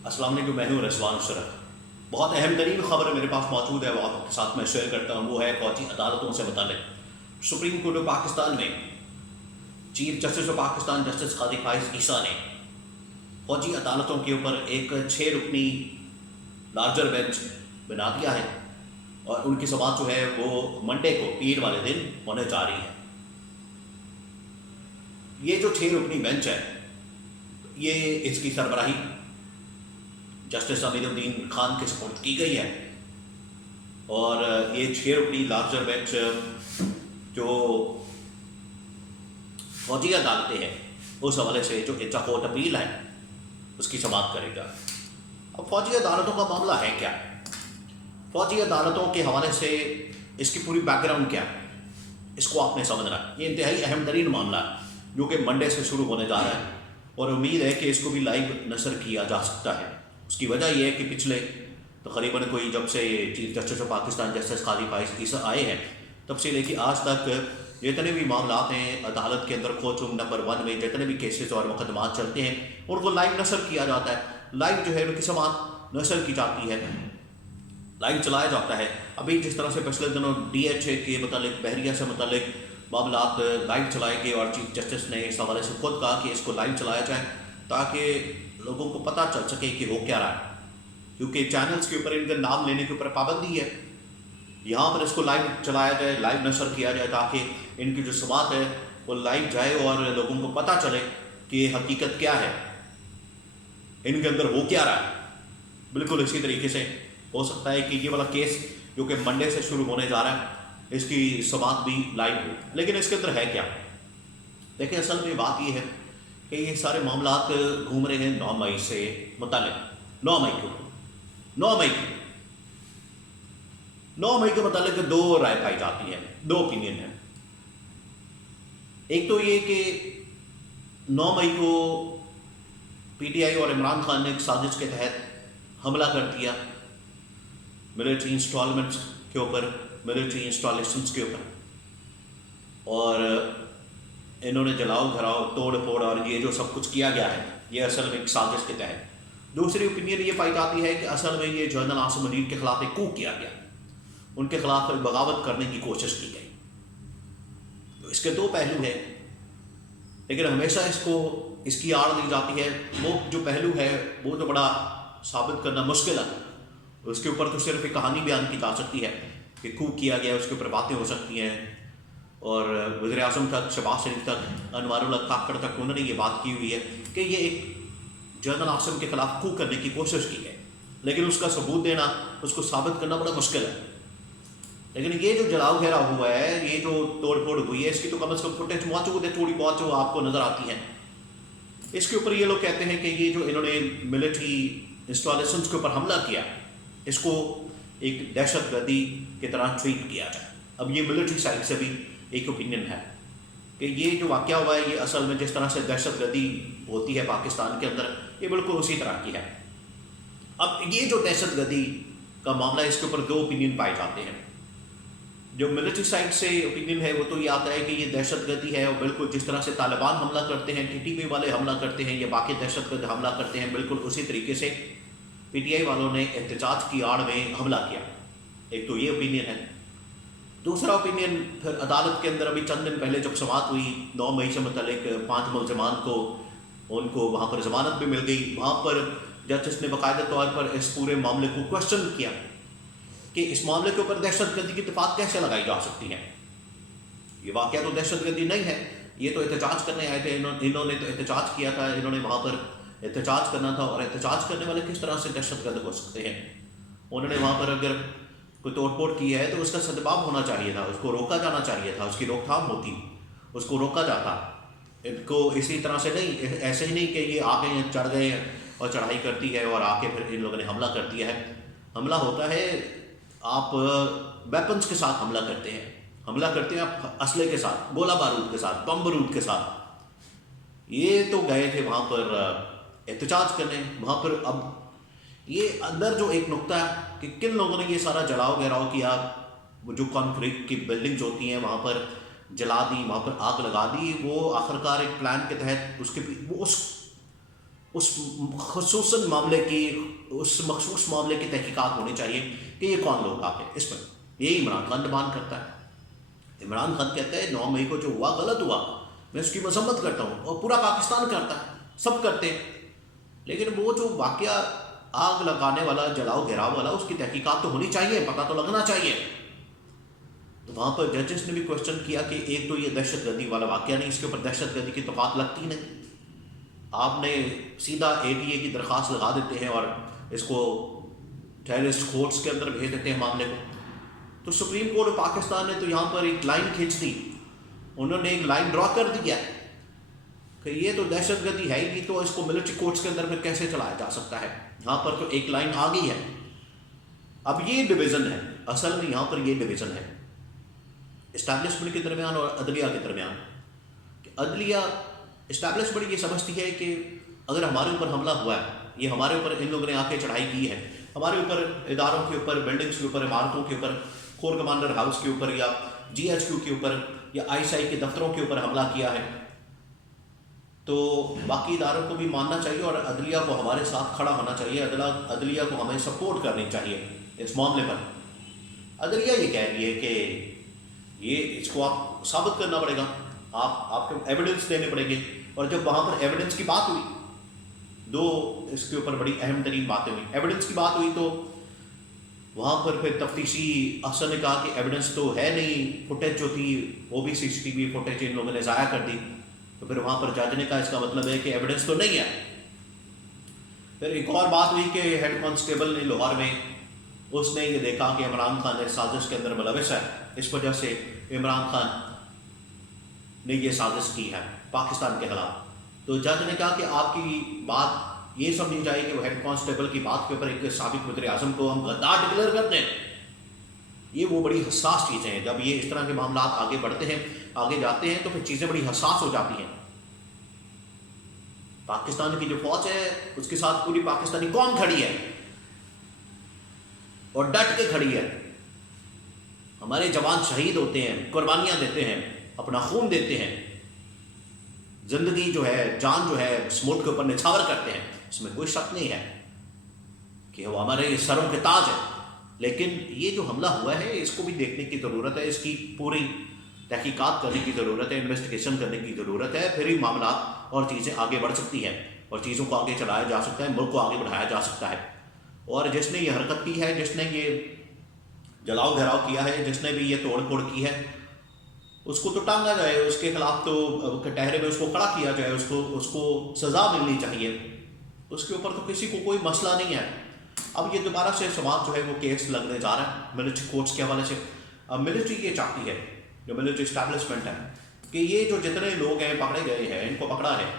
السلام علیکم، میں ہوں رضوان اشرف۔ بہت اہم ترین خبر میرے پاس موجود ہے، وہ آپ کے ساتھ میں شیئر کرتا ہوں۔ وہ ہے فوجی عدالتوں سے متعلق۔ سپریم کورٹ آف پاکستان میں chief justice of Pakistan justice قاضی فائز عیسیٰ نے فوجی عدالتوں کے اوپر ایک 6 رکنی لارجر بینچ بنا دیا ہے، اور ان کی سماعت جو ہے وہ منڈے کو پیر والے دن ہونے جا رہی ہے۔ یہ جو 6 رکنی بینچ ہے، یہ اس کی سربراہی جسٹس امین الدین خان کے سپورٹ کی گئی ہے، اور یہ 6 رکنی لارجر بینچ جو فوجی عدالتیں ہیں اس حوالے سے جو کورٹ اپیل ہے اس کی سماعت کرے گا۔ اب فوجی عدالتوں کا معاملہ ہے کیا؟ فوجی عدالتوں کے حوالے سے اس کی پوری بیک گراؤنڈ کیا ہے، اس کو آپ نے سمجھنا ہے۔ یہ انتہائی اہم ترین معاملہ ہے جو کہ منڈے سے شروع ہونے جا رہا ہے، اور امید ہے کہ اس کو بھی لائیو نشر کیا جا سکتا ہے۔ اس کی وجہ یہ ہے کہ پچھلے تقریباً جب سے chief justice of Pakistan justice قاضی فائز عیسیٰ آئے ہیں، تب سے لے کے آج تک جتنے بھی معاملات ہیں عدالت کے اندر کورٹ روم نمبر 1 میں جتنے بھی کیسز اور مقدمات چلتے ہیں ان کو لائیو نشر کیا جاتا ہے۔ لائیو جو ہے ان کی سماعت نشر کی جاتی ہے، لائیو چلایا جاتا ہے۔ ابھی جس طرح سے پچھلے دنوں DHA کے متعلق، بحریہ سے متعلق معاملات لائیو چلائے گئے، اور چیف جسٹس نے اس حوالے سے خود کہا کہ اس کو لائیو چلایا جائے تاکہ لوگوں کو پتہ چل سکے کہ ہو کیا رہا ہے، کیونکہ چینلز کے اوپر ان کے نام لینے کے اوپر پابندی ہے۔ یہاں پر اس کو لائیو چلایا جائے، لائیو نشر کیا جائے تاکہ ان کی جو سماعت ہے وہ لائیو جائے اور لوگوں کو پتہ چلے کہ حقیقت کیا ہے، ان کے اندر ہو کیا رہا ہے۔ بالکل اسی طریقے سے ہو سکتا ہے کہ یہ والا کیس جو کہ منڈے سے شروع ہونے جا رہا ہے اس کی سماعت بھی لائیو ہو، لیکن اس کے اندر ہے کیا؟ دیکھیں، اصل میں بات یہ ہے کہ یہ سارے معاملات گھوم رہے ہیں 9 مئی سے متعلق۔ 9 مئی کے متعلق 2 رائے پائی جاتی ہیں، 2 اوپینین ہیں۔ ایک تو یہ کہ 9 مئی کو PTI اور عمران خان نے ایک سازش کے تحت حملہ کر دیا ملٹری انسٹالمنٹس کے اوپر، ملٹری انسٹالیشنس کے اوپر، اور انہوں نے جلاؤ گھراؤ، توڑ پھوڑ اور یہ جو سب کچھ کیا گیا ہے یہ اصل میں ایک سازش کے تحت۔ دوسری اوپینین یہ پائی جاتی ہے کہ اصل میں یہ جنرل عاصم منیر کے خلاف ایک کو کیا گیا، ان کے خلاف بغاوت کرنے کی کوشش کی گئی۔ تو اس کے 2 پہلو ہیں، لیکن ہمیشہ اس کی آڑ دی جاتی ہے وہ جو پہلو ہے وہ تو بڑا ثابت کرنا مشکل ہے، اس کے اوپر تو صرف ایک کہانی بیان کی جا سکتی ہے کہ کو کیا گیا، اس کے اوپر باتیں ہو سکتی ہیں، اور وزیر اعظم تک، شہباز شریف تک، انوار اللہ کاکڑ تک انہوں نے یہ بات کی ہوئی ہے کہ یہ ایک جنرل عاصم کے خلاف کو کرنے کی کوشش کی ہے، لیکن اس کا ثبوت دینا، اس کو ثابت کرنا بڑا مشکل ہے۔ لیکن یہ جو جلاؤ گھیرا ہوا ہے، یہ جو توڑ پھوڑ ہوئی ہے، اس کی تو کم از کم فوٹیج موجود ہے، تھوڑی بہت جو آپ کو نظر آتی ہے۔ اس کے اوپر یہ لوگ کہتے ہیں کہ یہ جو انہوں نے ملٹری انسٹالیشنز کے اوپر حملہ کیا، اس کو ایک دہشت گردی کی طرح ٹریٹ کیا جائے۔ اب یہ ملٹری سائڈ سے بھی ایک اوپینین ہے کہ یہ جو واقعہ ہوا ہے یہ اصل میں جس طرح سے دہشت گردی ہوتی ہے پاکستان کے اندر، یہ بالکل اسی طرح کی ہے۔ اب یہ جو دہشت گردی کا معاملہ ہے، اس کے اوپر 2 اوپینین پائے جاتے ہیں۔ جو ملٹری سائڈ سے اوپینین ہے وہ تو یہ آتا ہے کہ یہ دہشت گردی ہے، اور بالکل جس طرح سے طالبان حملہ کرتے ہیں، TTP والے حملہ کرتے ہیں، یا باقی دہشت گرد حملہ کرتے ہیں، بالکل اسی طریقے سے PTI والوں نے احتجاج کی آڑ میں حملہ کیا۔ ایک تو یہ اوپینین ہے۔ دوسرا اوپینین پھر عدالت کے اندر ابھی چند دن پہلے جب سماعت ہوئی 9 مئی سے متعلق 5 ملزمان کو، ان کو وہاں پر ضمانت بھی مل گئی، وہاں پر جسٹس نے باقاعدہ طور پر اس پورے معاملے کو کوشچن کیا کہ اس معاملے کے اوپر دہشت گردی کی اتفاق کیسے لگائی جا سکتی ہے؟ یہ واقعہ تو دہشت گردی نہیں ہے، یہ تو احتجاج کرنے آئے تھے، انہوں نے تو احتجاج کیا تھا، انہوں نے وہاں پر احتجاج کرنا تھا، اور احتجاج کرنے والے کس طرح سے دہشت گرد ہو سکتے ہیں؟ انہوں نے وہاں پر اگر کوئی توڑ پھوڑ کی ہے تو اس کا سدباب ہونا چاہیے تھا، اس کو روکا جانا چاہیے تھا، اس کی روک تھام ہوتی، اس کو روکا جاتا۔ ان کو اسی طرح سے نہیں، ایسے ہی نہیں کہ یہ آ گئے چڑھ گئے اور چڑھائی کرتی ہے اور آ کے پھر ان لوگوں نے حملہ کر دیا ہے۔ حملہ ہوتا ہے، آپ ویپنز کے ساتھ حملہ کرتے ہیں، آپ اسلحے کے ساتھ، گولہ بارود کے ساتھ، بم بارود کے ساتھ۔ یہ تو گئے تھے وہاں پر احتجاج کرنے، وہاں پر اب یہ اندر جو ایک نقطہ ہے کہ کن لوگوں نے یہ سارا جلاؤ گھیراؤ کیا، وہ جو کانکریٹ کی بلڈنگز ہوتی ہیں وہاں پر جلا دی، وہاں پر آگ لگا دی، وہ آخرکار ایک پلان کے تحت اس اس خصوصاً معاملے کی، اس مخصوص معاملے کی تحقیقات ہونی چاہیے کہ یہ کون لوگ آپ ہیں اس پر. یہی عمران خان ڈیمانڈ کرتا ہے. عمران خان کہتا ہے 9 مئی کو جو ہوا غلط ہوا، میں اس کی مذمت کرتا ہوں، اور پورا پاکستان کرتا ہے، سب کرتے ہیں. لیکن وہ جو واقعہ آگ لگانے والا، جلاؤ گھیراؤ والا، اس کی تحقیقات تو ہونی چاہیے، پتہ تو لگنا چاہیے. تو وہاں پر ججز نے بھی کوشچن کیا کہ ایک تو یہ دہشت گردی والا واقعہ نہیں، اس کے اوپر دہشت گردی کی تو بات لگتی نہیں. آپ نے سیدھا ATA کی درخواست لگا دیتے ہیں اور اس کو ٹیررسٹ کورٹس کے اندر بھیج دیتے ہیں معاملے کو. تو سپریم کورٹ پاکستان نے تو یہاں پر ایک لائن کھینچ دی، انہوں نے ایک لائن ڈرا کر دیا کہ یہ تو دہشت گردی ہے ہی نہیں، تو اس کو ملٹری کورٹس کے اندر پھر کیسے چلایا جا سکتا ہے. یہاں پر تو ایک لائن آ گئی ہے. اب یہ ڈویژن ہے، اصل میں یہاں پر یہ ڈویژن ہے اسٹیبلشمنٹ کے درمیان اور عدلیہ کے درمیان. کہ عدلیہ، اسٹیبلشمنٹ یہ سمجھتی ہے کہ اگر ہمارے اوپر حملہ ہوا ہے، یہ ہمارے اوپر ان لوگوں نے آ کے چڑھائی کی ہے، ہمارے اوپر اداروں کے اوپر، بلڈنگس کے اوپر، عمارتوں کے اوپر، کور کمانڈر ہاؤس کے اوپر، یا GHQ کے اوپر، یا ISI کے دفتروں کے اوپر حملہ کیا ہے، تو باقی اداروں کو بھی ماننا چاہیے اور عدلیہ کو ہمارے ساتھ کھڑا ہونا چاہیے. عدلیہ کو ہمیں سپورٹ کرنی چاہیے اس معاملے پر. عدلیہ یہ کہہ رہی ہے کہ یہ اس کو آپ ثابت کرنا پڑے گا، آپ کو ایویڈنس دینے پڑیں گے. اور جب وہاں پر ایویڈنس کی بات ہوئی، دو اس کے اوپر بڑی اہم ترین باتیں ہوئی. ایویڈنس کی بات ہوئی تو وہاں پر پھر تفتیشی افسر نے کہا کہ ایویڈنس تو ہے نہیں، فوٹیج جو تھی وہ بھی CCTV فوٹیج ان لوگوں نے ضائع کر دی. تو پھر وہاں پر جج نے کہا اس کا مطلب ہے کہ ایویڈنس تو نہیں ہے. پھر ایک اور بات ہوئی کہ ہیڈ کانسٹیبل نے لاہور میں، اس نے یہ دیکھا کہ عمران خان اس سازش کے اندر ملوث ہے، اس وجہ سے عمران خان نے یہ سازش کی ہے پاکستان کے خلاف. تو جج نے کہا کہ آپ کی بات یہ سمجھی جائے کہ وہ ہیڈ کانسٹیبل کی بات کے اوپر ایک سابق وزیر اعظم کو ہم غدار ڈکلیئر کرتے ہیں. یہ وہ بڑی حساس چیزیں ہیں. جب یہ اس طرح کے معاملات آگے بڑھتے ہیں، آگے جاتے ہیں، تو پھر چیزیں بڑی حساس ہو جاتی ہیں. پاکستان کی جو فوج ہے اس کے ساتھ پوری پاکستانی قوم کھڑی ہے اور ڈٹ کے کھڑی ہے. ہمارے جوان شہید ہوتے ہیں، قربانیاں دیتے ہیں، اپنا خون دیتے ہیں، زندگی جو ہے، جان جو ہے اس ملک کے اوپر نچھاور کرتے ہیں. اس میں کوئی شک نہیں ہے کہ وہ ہمارے سروں کے تاج ہے. لیکن یہ جو حملہ ہوا ہے اس کو بھی دیکھنے کی ضرورت ہے، اس کی پوری تحقیقات کرنے کی ضرورت ہے، انویسٹیگیشن کرنے کی ضرورت ہے. پھر ہی معاملات اور چیزیں آگے بڑھ سکتی ہیں اور چیزوں کو آگے چلایا جا سکتا ہے، ملک کو آگے بڑھایا جا سکتا ہے. اور جس نے یہ حرکت کی ہے، جس نے یہ جلاؤ گھیراؤ کیا ہے، جس نے بھی یہ توڑ پھوڑ کی ہے، اس کو تو ٹانگا جائے، اس کے خلاف تو کٹہرے میں اس کو کھڑا کیا جائے، اس کو سزا ملنی چاہیے. اس کے اوپر تو کسی کو کوئی مسئلہ نہیں ہے. اب یہ دوبارہ سے سماعت جو ہے وہ کیس لگنے جا رہا ہے ملٹری کورٹس کے حوالے سے. اب ملٹری یہ چاہتی ہے، جو ملٹری اسٹیبلشمنٹ ہے، کہ یہ جو جتنے لوگ ہیں پکڑے گئے ہیں، ان کو پکڑا ہے.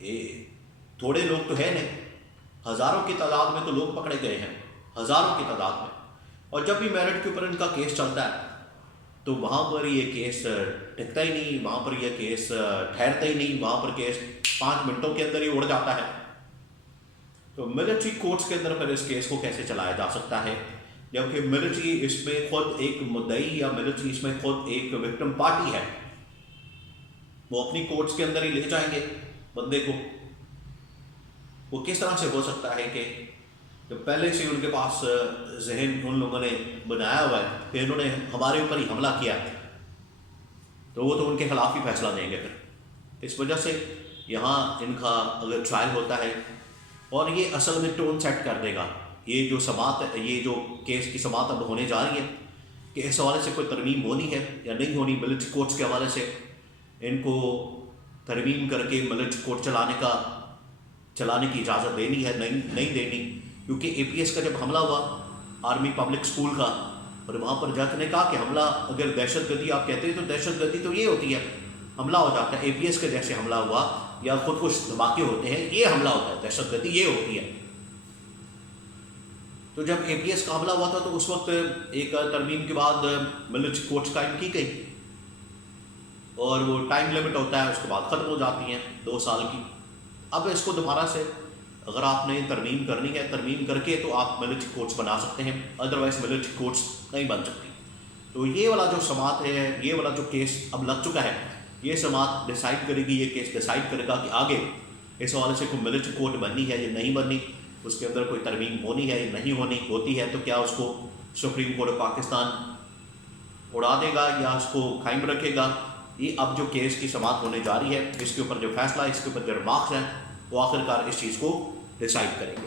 یہ تھوڑے لوگ تو ہے نہیں، ہزاروں کی تعداد میں تو لوگ پکڑے گئے ہیں، ہزاروں کی تعداد میں. اور جب بھی میرٹ کے اوپر ان کا کیس چلتا ہے تو وہاں پر یہ کیس ٹکتا ہی نہیں، وہاں پر یہ کیس ٹھہرتا ہی نہیں، وہاں پر کیس 5 منٹوں کے اندر ہی اڑ جاتا ہے. تو ملٹری کورٹس کے اندر پھر اس کیس کو کیسے چلایا جا سکتا ہے، جبکہ ملٹری اس میں خود ایک مدعی، یا ملٹری اس میں خود ایک وکٹم پارٹی ہے. وہ اپنی کورٹس کے اندر ہی لے جائیں گے بندے کو. وہ کس طرح سے ہو سکتا ہے کہ جو پہلے سے ان کے پاس ذہن ان لوگوں نے بنایا ہوا ہے کہ انہوں نے ہمارے اوپر ہی حملہ کیا، تو وہ تو ان کے خلاف ہی فیصلہ دیں گے پھر. اس وجہ سے یہاں ان کا اگر ٹرائل ہوتا ہے، اور یہ اصل میں ٹون سیٹ کر دے گا. یہ جو سماعت، یہ جو کیس کی سماعت اب ہونے جا رہی ہے، کہ اس حوالے سے کوئی ترمیم ہونی ہے یا نہیں ہونی. ملٹری کورٹس کے حوالے سے ان کو ترمیم کر کے ملٹری کورٹ چلانے کی اجازت دینی ہے، نہیں دینی. کیونکہ APS کا جب حملہ ہوا، آرمی پبلک اسکول کا، اور وہاں پر جج نے کہا کہ حملہ اگر دہشت گردی آپ کہتے ہیں تو دہشت گردی تو یہ ہوتی ہے، حملہ ہو جاتا ہے. APS کے جیسے حملہ ہوا یا خود کش دھماکے ہوتے ہیں، یہ حملہ ہوتا ہے. دہشت گردی یہ ہوتی ہے. تو جب APS کا حملہ ہوا تھا تو اس وقت ایک ترمیم کے بعد ملٹری کورٹس قائم کی گئی، اور وہ ٹائم لیمٹ ہوتا ہے، اس کے بعد ختم ہو جاتی ہیں 2 سال کی. اب اس کو دوبارہ سے اگر آپ نے ترمیم کرنی ہے، ترمیم کر کے تو آپ ملٹری کورٹس بنا سکتے ہیں، ادروائز ملٹری کورٹس نہیں بن سکتی. تو یہ والا جو سماعت ہے، یہ والا جو کیس اب لگ چکا ہے، یہ سماعت ڈیسائیڈ کرے گی، یہ کیس ڈیسائیڈ کرے گا کہ آگے اس حوالے سے کوئی ملٹری کوڈ بننی ہے یا نہیں بننی، اس کے اندر کوئی ترمیم ہونی ہے یا نہیں ہونی، ہوتی ہے تو کیا اس کو سپریم کورٹ آف پاکستان اڑا دے گا یا اس کو قائم رکھے گا، یہ اب جو کیس کی سماعت ہونے جا رہی ہے اس کے اوپر جو فیصلہ، اس کے اوپر جو ریمارکس ہیں وہ آخر کار اس چیز کو ڈیسائیڈ کریں گے۔